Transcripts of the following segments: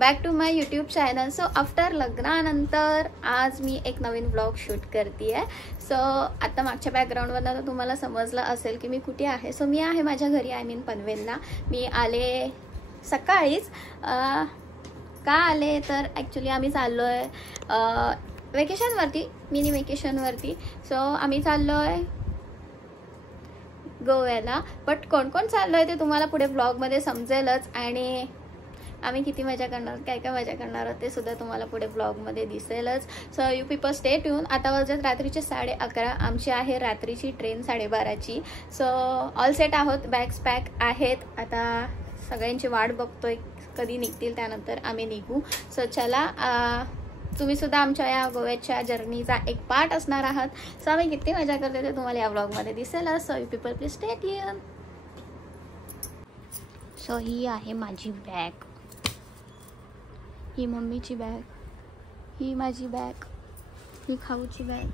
Back to my YouTube channel. So after लग्नानंतर आज मी एक नवीन व्लॉग शूट करते आहे. सो आता मागच्या बॅकग्राऊंडवरनं तुम्हाला समजलं असेल की मी कुठे आहे. सो मी आहे माझ्या घरी, आय मीन पनवेलला. मी आले सकाळीच. का आले तर ॲक्च्युली आम्ही चाललो आहे वेकेशनवरती, मिनी वेकेशनवरती. सो आम्ही चाललो आहे गोव्याला. बट कोण कोण चाललो आहे ते तुम्हाला पुढे ब्लॉगमध्ये समजेलच. आणि आम्ही किती मजा करणार, काय काय मजा करणार आहोत ते सुद्धा तुम्हाला पुढे ब्लॉगमध्ये दिसेलच. So you people stay tune. आता वाजत रात्रीचे 11:30. आमची आहे रात्रीची ट्रेन 12:30ची. सो ऑल सेट आहोत, बॅग्स पॅक आहेत. आता सगळ्यांची वाट बघतोय कधी निघतील, त्यानंतर आम्ही निघू. सो चला, तुम्ही सुद्धा आमच्या या गोव्याच्या जर्नीचा एक पार्ट असणार आहात. सो आम्ही किती मजा करते ते तुम्हाला या ब्लॉगमध्ये दिसेलच. So you people please stay tune. So ही आहे माझी बॅग, ही मम्मीची बॅग, ही माझी बॅग, ही खाऊची बॅग.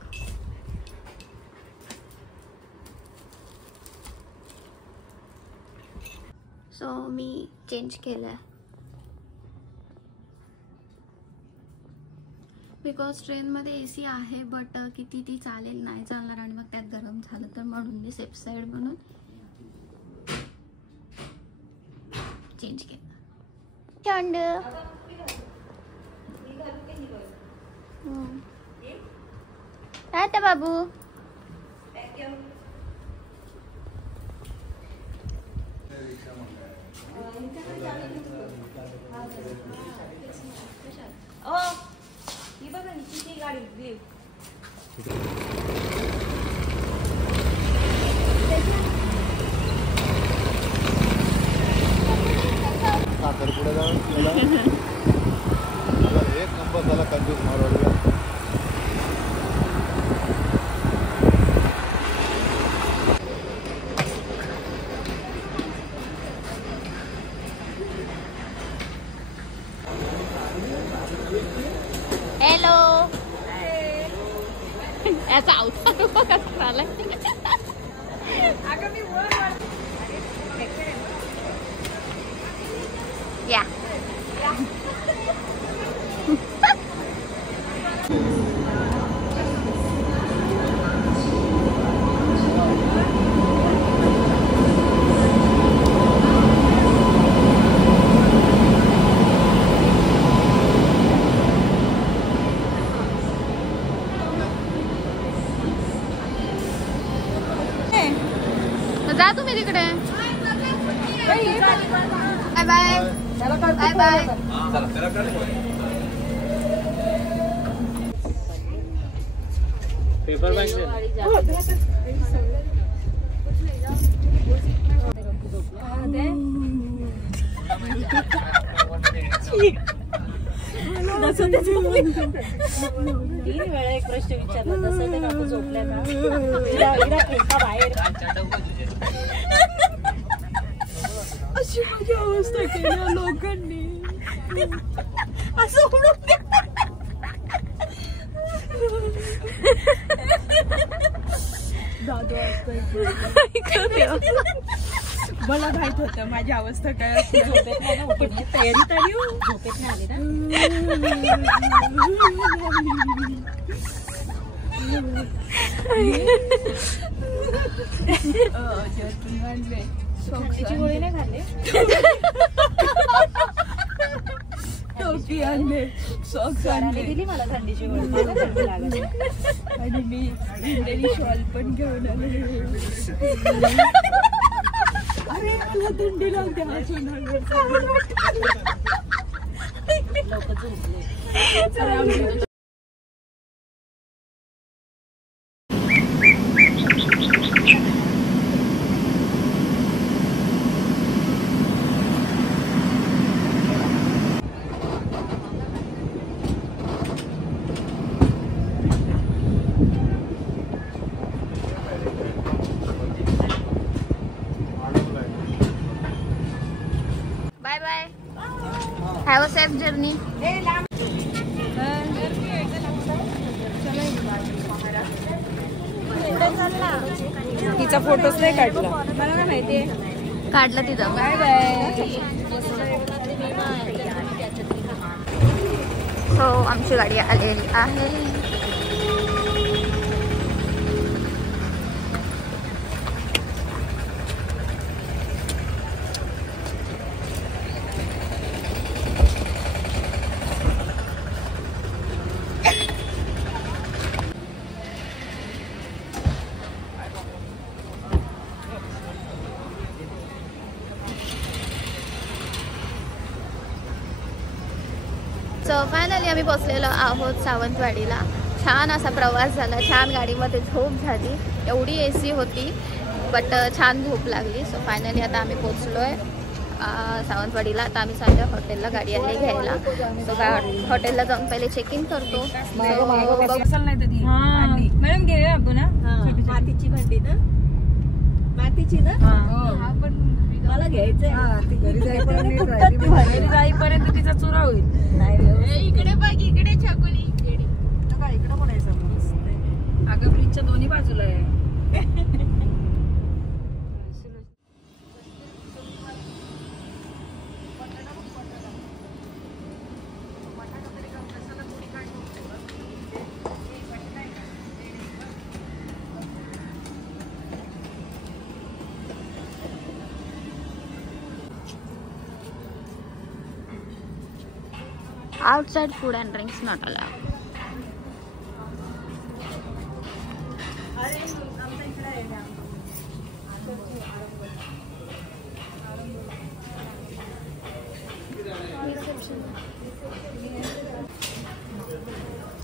सो मी चेंज केलं आहे बिकॉज ट्रेनमध्ये AC आहे, बट किती ती चालेल नाही चालणार आणि मग त्यात गरम झालं तर, म्हणून मी सेफ साईड म्हणून चेंज केलं. थंड आता बाबू साखरपुडा जाऊन एक नंबर झाला कंजूस मारवाडीला. हॅलो, याचा आउटफिट कसा आलाय. या जा तुम्ही तिकडे. Bye bye bye bye. Paper bag तीन वेळा एक प्रश्न विचारला तसं ते काकू झोपल्या का बाहेर. अशी माझी अवस्था केली लोकांनी. असं मला माहित होतं माझी अवस्था काय असते. झोपेत नाही ना उठण्याची तयारीत आली हो. झोपेत नाही आली ना. थंडीची गोळी नाही खाल्ली, टोपी आणले, सॉक्स आणले, दिली मला थंडीची गोळी. मला थंडी लागत आणि मी इंडियन शॉल पण घेऊन आले. अरे तुला थंडी लागते हसून लोक झोपले. Bye bye. Have a safe journey. तिचा फोटोच नाही काढला, मला काय माहितीये. काढला तिचा. Bye bye. सो आमची गाडी आलेली आहे. सो फायनली आम्ही पोचलेलो आहोत सावंतवाडीला. छान असा प्रवास झाला, छान गाडीमध्ये झोप झाली, एवढी AC होती बट छान झोप लागली. सो फायनली आता आम्ही पोचलो आहे सावंतवाडीला. आता आम्ही सध्या हॉटेलला गाडी आली घ्यायला. सो हॉटेलला जाऊन पहिले चेक इन करतो. मॅडम घेऊया आपण मातीची भांडी ना, मातीची ना, मला घ्यायचंय. घरी जाईपर्यंत तिचा चुरा होईल. इकडे बघ, इकडे छकुली, इकडे बोलायचं. अगं ब्रिजच्या दोन्ही बाजूला आहे. Outside food and drinks not allowed.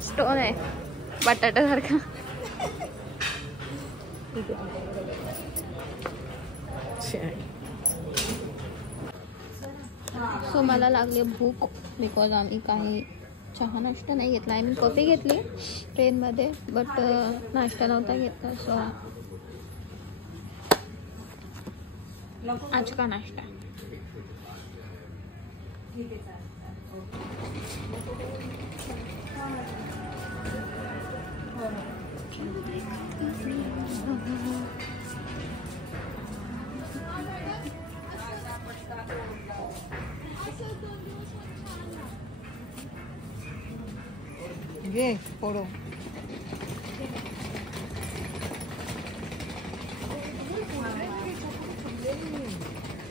Stone आहे बटाटा सारखा. सो मला लागली भूक बिकॉज आम्ही काही चहा नाश्ता नाही घेतला. आय मीन कॉफी घेतली ट्रेनमध्ये बट नाश्ता नव्हता घेतला. सो आज का नाश्ता. घे फोडो.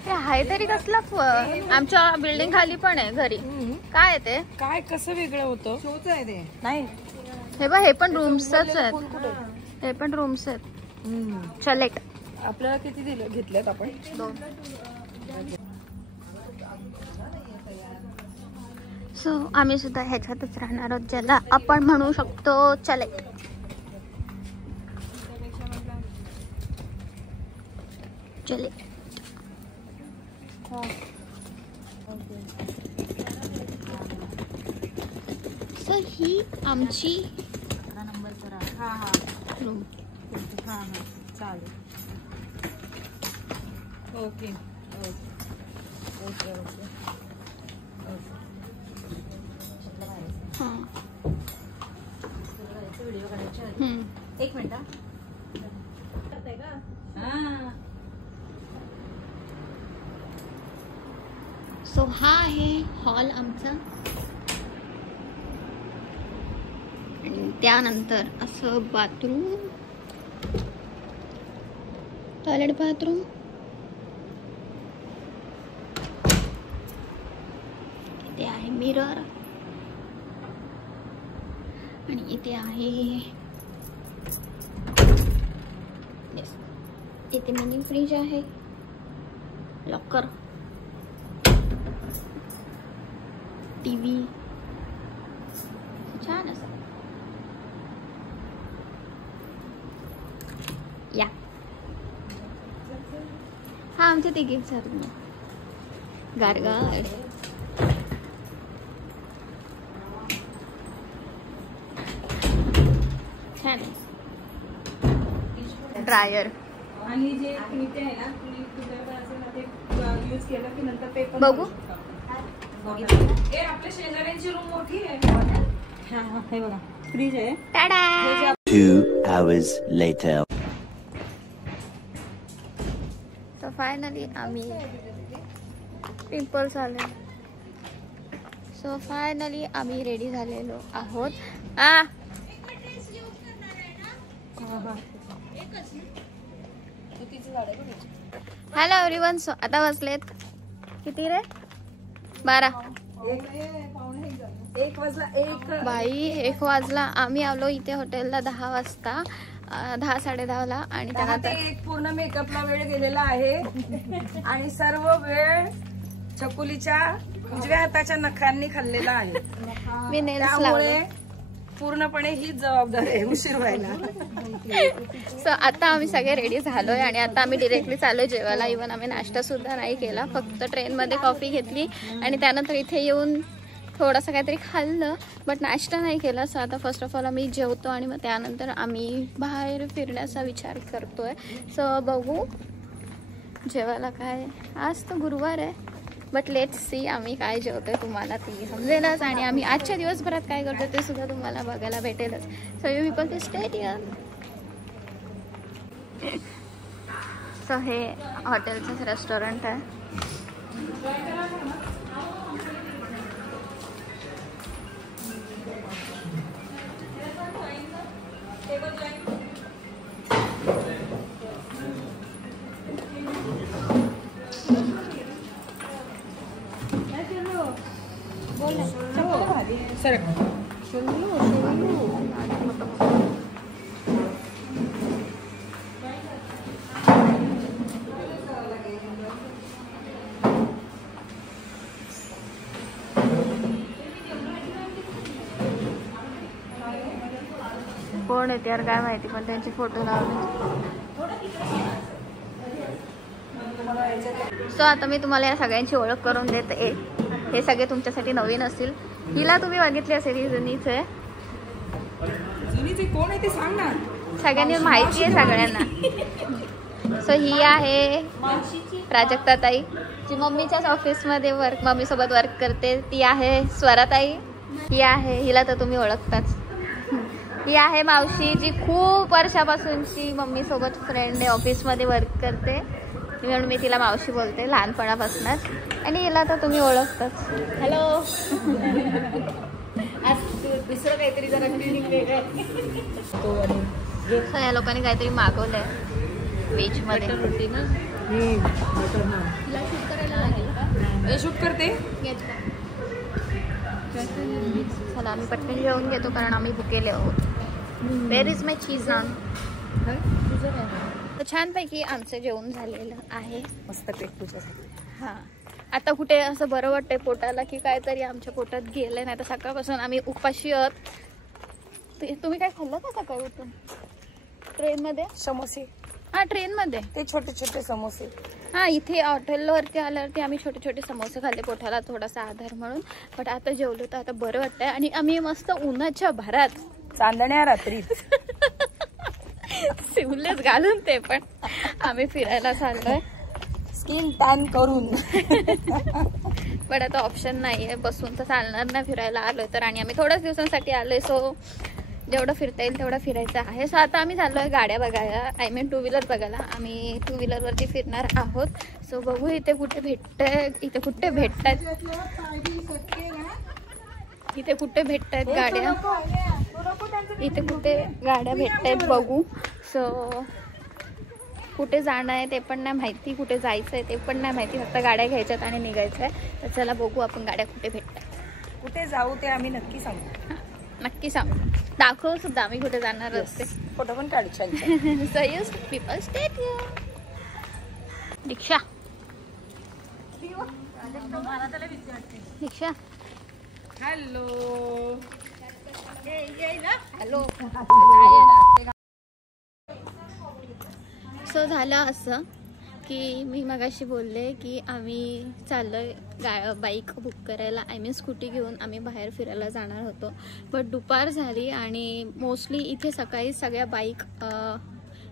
आहे तरी कसलं आमच्या बिल्डिंग खाली पण आहे घरी. काय आहे ते? काय कसं वेगळं होतं? शोच आहे ते. नाही हे बघ, हे पण रूम्सच आहेत. हे पण रूम्स आहेत. चलेट आपल्याला किती दिलं घेतल्यात आपण? 2. सो आम्ही सुद्धा ह्याच्यातच राहणार आहोत, ज्याला आपण म्हणू शकतो चलेट. चलेट. सो ही आमची रूम. चालेल. Okay okay okay. एक मिनिट. सो हा आहे हॉल आमचा. आणि त्यानंतर असं बाथरूम, टॉयलेट बाथरूम. इथे आहे मिरर आणि इथे आहे इथे मिनी फ्रीज आहे, लॉकर, टीव्ही. छान असं. या हा आमच्या तिघींचा रूम. गारगार. छान. ड्रायर आणि जे इथे आहे ना, तुम्ही तुझ्याकडे असेल ना ते यूज केलं की नंतर ते पण बघू. आपल्या शेजाऱ्यांची रूम मोठी आहे. हा हे बघा फ्रीज आहे. टाडा. 2 hours later. तर फायनली आम्ही पिंपल्स आले. सो फायनली आम्ही रेडी झालेलो आहोत. Hello everyone. सो आता वाजलेत किती रे? 12. 1 वाजला. 1 बाई 1 वाजला. आम्ही आलो इथे हॉटेलला 10 वाजता, 10 साडेदहाला. आणि त्यानंतर एक पूर्ण मेकअपला वेळ गेलेला आहे आणि सर्व वेळ छकुलीच्या उजव्या हाताच्या नखांनी खाल्लेला आहे. मी नेल्स त्यामुळे लावले. पूर्णपणे हीच जबाबदार आहे उशीर व्हायला. सो आता आम्ही सगळे रेडी झालोय आणि आता आम्ही डिरेक्टली चाललोय जेवायला. इव्हन आम्ही नाश्ता सुद्धा नाही केला, फक्त ट्रेनमध्ये कॉफी घेतली आणि त्यानंतर इथे येऊन थोडंसं काहीतरी खाल्लं, बट नाश्ता नाही केला. सो आता फर्स्ट ऑफ ऑल आम्ही जेवतो आणि मग त्यानंतर आम्ही बाहेर फिरण्याचा विचार करतोय. सो बघू जेवायला काय. आज तर गुरुवार आहे, बट लेट्स सी आम्ही काय जेवतोय तुम्हाला ती समजेलच आणि आम्ही आजच्या दिवसभरात काय करतोय ते सुद्धा तुम्हाला बघायला भेटेलच. So you people stay here. So हे हॉटेलचंच रेस्टॉरंट आहे. कोण येते यार काय माहिती, पण त्यांचे फोटो लावले. सो आता मी तुम्हाला या सगळ्यांची ओळख करून देते. हे सगळे तुमच्यासाठी नवीन असतील. हिला तुम्ही बघितली असेल, ही जुनीच आहे. कोण आहे ते सांग ना. सगळ्यांनी माहिती आहे सगळ्यांना. सो ही आहे प्राजक्ता ताई, जी मम्मीच्याच ऑफिसमध्ये मम्मीसोबत वर्क करते. ती आहे स्वराताई. ही आहे, हिला तर तुम्ही ओळखताच. ही आहे मावशी, जी खूप वर्षापासूनची मम्मी सोबत फ्रेंड आहे, ऑफिसमध्ये वर्क करते म्हणून मी तिला मावशी बोलते लहानपणापासूनच. आणि हिला तर तुम्ही ओळखताच. हॅलो. आज दुसरं काहीतरी जरा क्लिनिक वेगळं. या लोकांनी काहीतरी मागवलंय व्हेज मध्ये. रोटी ना. तिला शूट करायला लागेल. शूट करते. चला आम्ही पटकन जेवून घेतो कारण आम्ही भुकेले आहोत. वेअर इज माय चीज नान. छानपैकी आमचं जेवण झालेलं आहे. मस्त केक तुझ्यासाठी. हां, आता कुठे असं बरं वाटतंय पोटाला की काहीतरी आमच्या पोटात गेलं नाही तर सकाळपासून आम्ही उपाशी आहोत. तुम्ही काय खाल्लं का सकाळी उठून ट्रेनमध्ये? समोसे. हां ट्रेनमध्ये ते छोटे छोटे समोसे. हां इथे हॉटेलवरती आल्यावरती आम्ही छोटे छोटे समोसे खाल्ले पोटाला थोडासा आधार म्हणून. बट आता जेवलो तर आता बरं वाटतंय. आणि आम्ही मस्त उन्हाच्या भरात चांदण्या रात्री सिवलेच घालून ते पण आम्ही फिरायला चाललोय स्किन टॅन करून. पण आता ऑप्शन नाही आहे, बसून तर चालणार नाही. फिरायला आलोय तर आणि आम्ही थोड्याच दिवसांसाठी आलोय. सो जेवढं फिरता येईल तेवढं फिरायचं आहे. सो आता आम्ही चाललोय गाड्या बघायला, आय मीन 2 व्हीलर बघायला. आम्ही 2 व्हीलरवरती फिरणार आहोत. सो बघू इथे कुठे भेटतंय, इथे कुठे भेटतात गाड्या, इथे कुठे गाड्या भेटतायत बघू. सो कुठे जाणं आहे ते पण नाही माहिती, कुठे जायचं आहे ते पण नाही माहिती, फक्त गाड्या घ्यायच्यात आणि निघायचं आहे. तर चला बघू आपण गाड्या कुठे भेटतात. कुठे जाऊ ते आम्ही नक्की सांगू. नक्की सांगू, दाखवू सुद्धा आम्ही कुठे जाणार असते. फोटो पण काढू छान. So you people stay here. Diksha Diksha hello. Hello. So झालं असं की मी मगाशी बोलले की आम्ही चाललोय बाईक बुक करायला, आय मीन स्कूटी घेऊन आम्ही बाहेर फिरायला जाणार होतो. बट दुपार झाली आणि मोस्टली इथे सकाळी सगळ्या बाईक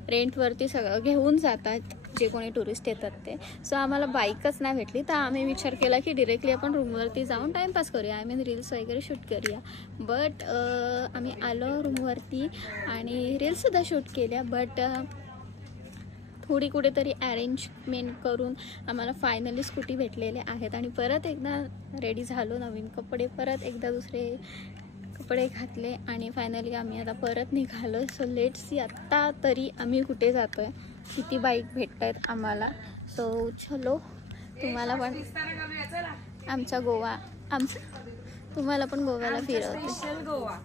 रेंटवरती सगळं घेऊन जातात जे कोणी टुरिस्ट येतात ते. सो आम्हाला बाईकच नाही भेटली तर आम्ही विचार केला की डिरेक्टली आपण रूमवरती जाऊन टाईमपास करूया, आय मीन रील्स वगैरे शूट करूया. बट आम्ही आलो रूमवरती आणि रील्ससुद्धा शूट केल्या. बट थोडी कुठेतरी अरेंजमेंट करून आम्हाला फायनली स्कूटी भेटलेले आहेत आणि परत एकदा रेडी झालो, नवीन कपडे परत एकदा दुसरे कपडे घातले आणि फायनली आम्ही आता परत निघालो. सो लेट्स सी आत्ता तरी आम्ही कुठे जातो आहे, किती बाईक भेटत आहेत आम्हाला. सो चलो तुम्हाला पण आमचा गोवा तुम्हाला पण गोव्याला फिरवते. स्पेशल गोवा,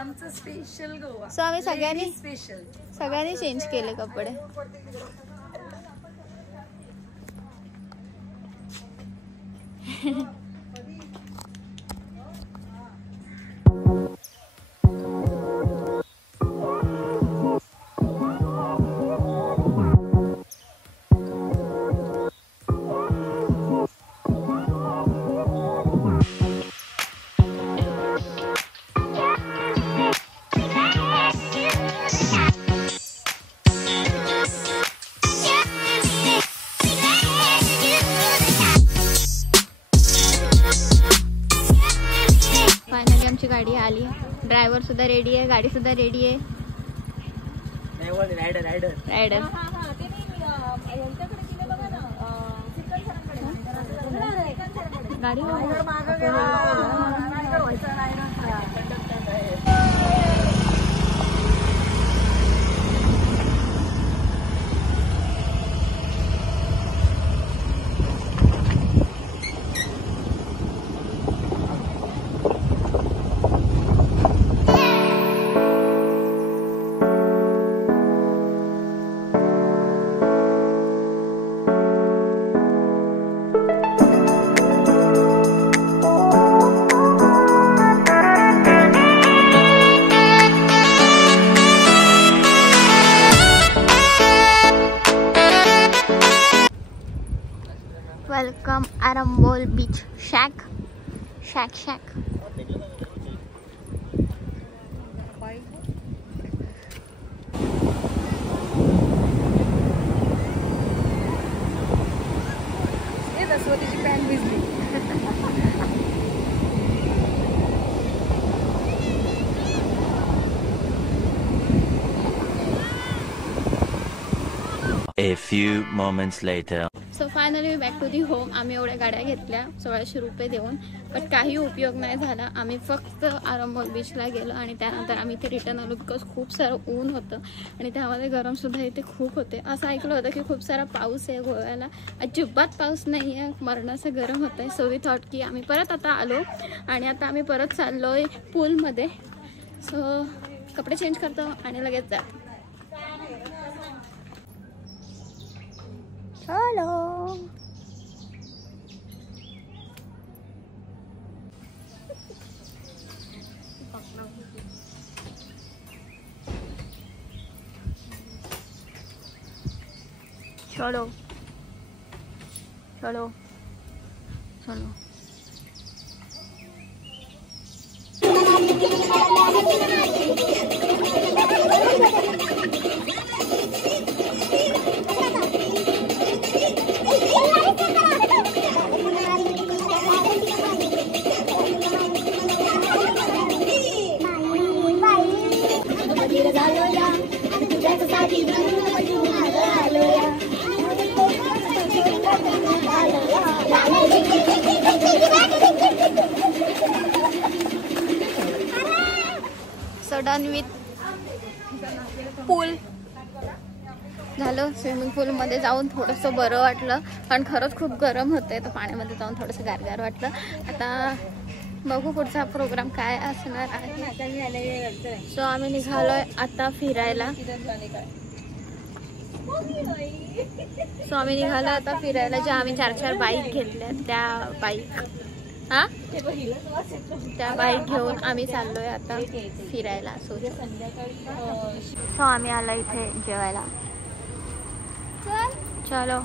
आमचं स्पेशल गोवा. सो आम्ही सगळ्यांनी स्पेशल चेंज केले कपडे. आमची गाडी आली, ड्रायव्हर सुद्धा रेडी आहे, गाडी सुद्धा रेडी आहे. रायडर गाडी वेलकम आरंबोल बीच शॅक. दसवतीची पॅन्ट भिजली. A few moments later. So finally back to the home. आम्ही एवढ्या गाड्या घेतल्या 1600 रुपये देऊन, बट काही उपयोग नाही झाला. आम्ही फक्त आरंबोल बीचला गेलो आणि त्यानंतर आम्ही इथे रिटर्न आलो, बिकॉज खूप सारं ऊन होतं आणि त्यामध्ये गरमसुद्धा इथे खूप होते. असं ऐकलं होतं की खूप सारा पाऊस आहे गोव्याला, अजिबात पाऊस नाही आहे, मरणाचं गरम होतं आहे. सो वी थॉट की आम्ही परत आता आलो आणि आता आम्ही परत चाललो आहे पूलमध्ये. सो कपडे चेंज करतो आणि लगेच जातो. चलो चलो चलो चलो. So done with पूल झालं. स्विमिंग पूलमध्ये जाऊन थोडंसं बरं वाटलं, कारण खरंच खूप गरम होतंय, तर पाण्यामध्ये जाऊन थोडंसं गारगार वाटलं. आता बघू पुढचा प्रोग्राम काय असणार आहे. सो आम्ही निघालोय आता फिरायला. ज्या आम्ही 4 बाईक घेतल्या त्या बाईक त्या बाईक घेऊन आम्ही चाललोय आता फिरायला. सो आम्ही आलो इथे जेवायला. चलो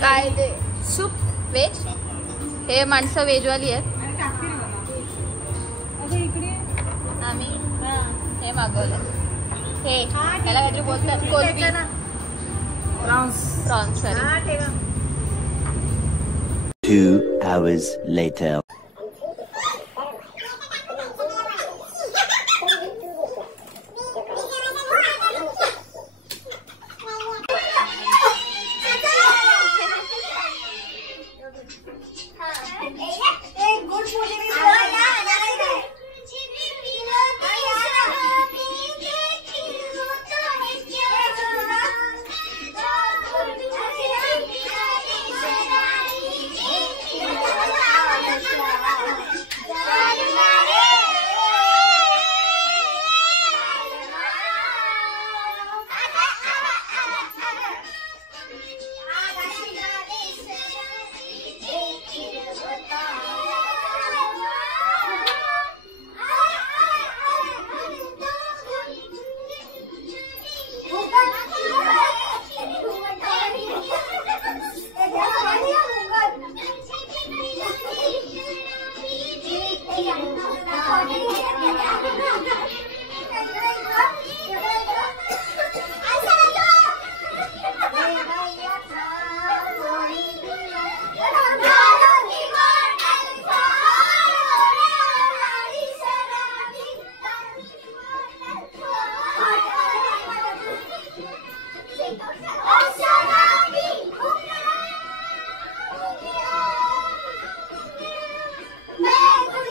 काय ते सूप व्हेज. हे माणसं व्हेजवाली आहेत. आम्ही हे मागवलं. हे त्याला काहीतरी बोलतात कोलबी. Prawns. Prawns sorry. 2 hours later.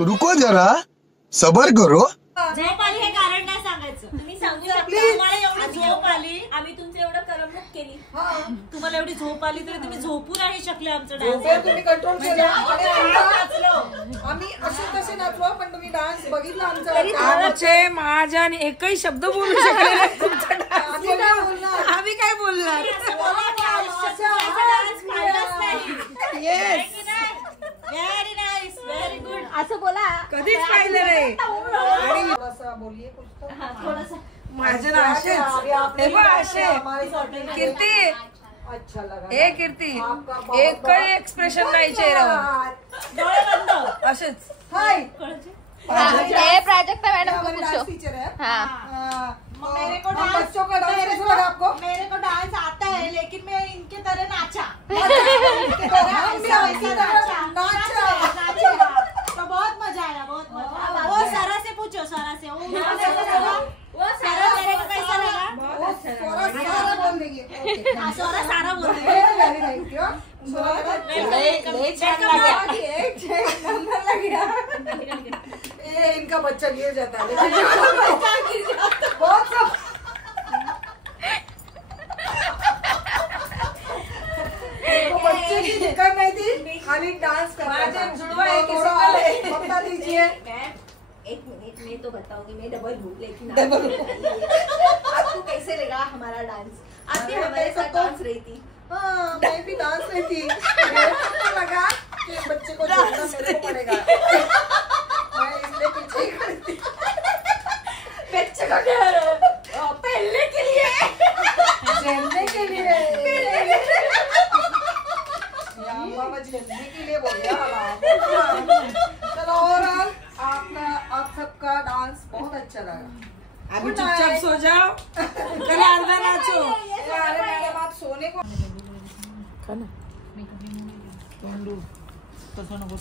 रुको जरा सबर करो. झोप आली हे कारण नाही सांगायचं. तुम्ही सांगू शकता तुम्हाला एवढी झोप आली, आम्ही तुमचं एवढं करमणूक केली, तुम्हाला एवढी झोप आली तरी तुम्ही झोपू नाही शकले आमचं डान्स. तुम्ही कंट्रोल केलं आम्ही असे तसे नाचलो पण तुम्ही डान्स बघितला आमचा. आमचे महाजन एकही शब्द बोलू शकले नाही तुमचा डान्स. आम्ही काय बोलणार. Very nice, very good. असं बोला. कधीच पाहिलं नाही. आणि महाजन असे कीर्ती हे कीर्ती एकही एक्सप्रेशन नाही चेहऱ्यावर. डोळे बंद. असेच हे प्राजक्ता मॅडम को पूछो. हाँ मेरे को डांस मेरे को डांस आता है लेकिन मैं इनके तरह नाचा. तो बहुत मजा आया, बहुत मजा आया. वो सारा से पूछो, सारा से वो सारा मेरे को कैसा लगा. सारा सारा बोल देगी. इनका बच्चा गिर जाता है. बच्चे की दिक्कत नहीं थी, खाली डांस बता दीजिए. एक मिनट मैं तो बताऊंगी. मैं डबल हूँ लेकिन आपको कैसे लगा हमारा डांस. आप भी हमारे साथ डांस रही थी. हाँ मैं भी डांस रही थी. तो लगा कि बच्चे को छोड़ना मेरे को पड़ेगा. मैं इसलिए पीछे ही खड़ी थी. बच्चे को क्या पहले के लिए झेलने के लिए बाबा झेलने के लिए बोलिए. चलो ओवरऑल आप सबका डांस बहुत अच्छा लगा. अभी चुपचाप सो जाओ. कल आरगा नाचो. अरे मैडम आप सोने को खाना तसं नको.